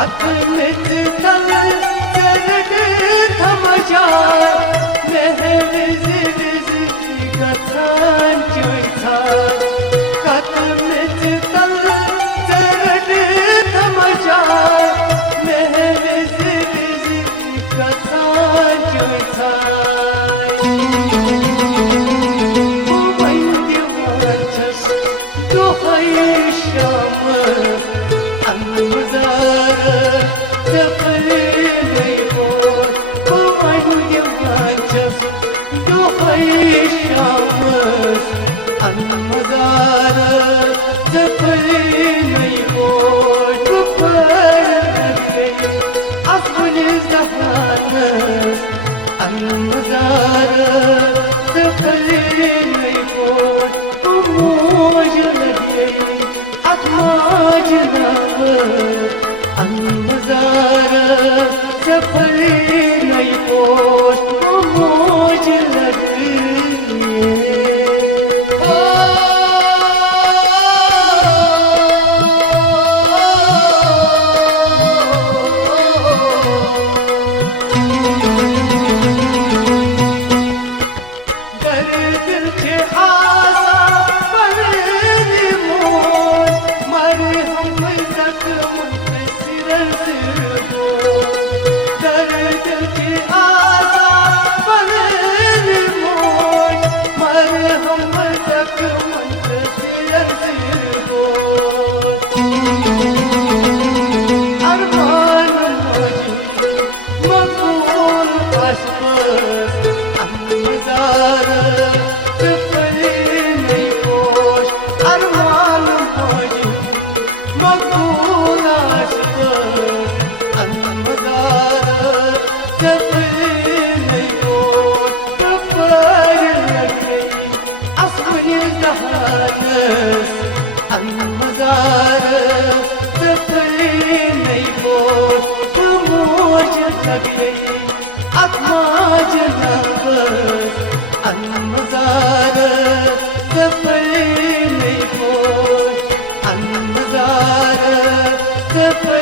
Katmet tal zerre tamaşar Mehrizi vizi gatan çoytar Katmet tal zerre tamaşar Mehrizi vizi gatan çoytar Bu bayndi varças Dohay şamız Anmazara Zafirine bol Kumayı maças Dohay şamız Anmazara Zafirine bol Kuparı Asbuniz dahanız Anmazara Zafirine bol Kumujane Anmazara safari nahi posh mujh lagi dard ke aasa parni moj mare hum zakham दर्द की आसा पलने मोज मरहम जख्म सिर बोझ अरमान मौजी मकबूल अशबस अमजार सफरे नहीं बोझ अरमान मौजी मकबूल अशबस Anmazara safari nahi bol Kumujh lagi Atma janabas Anmazara safari nahi bol Anmazara safari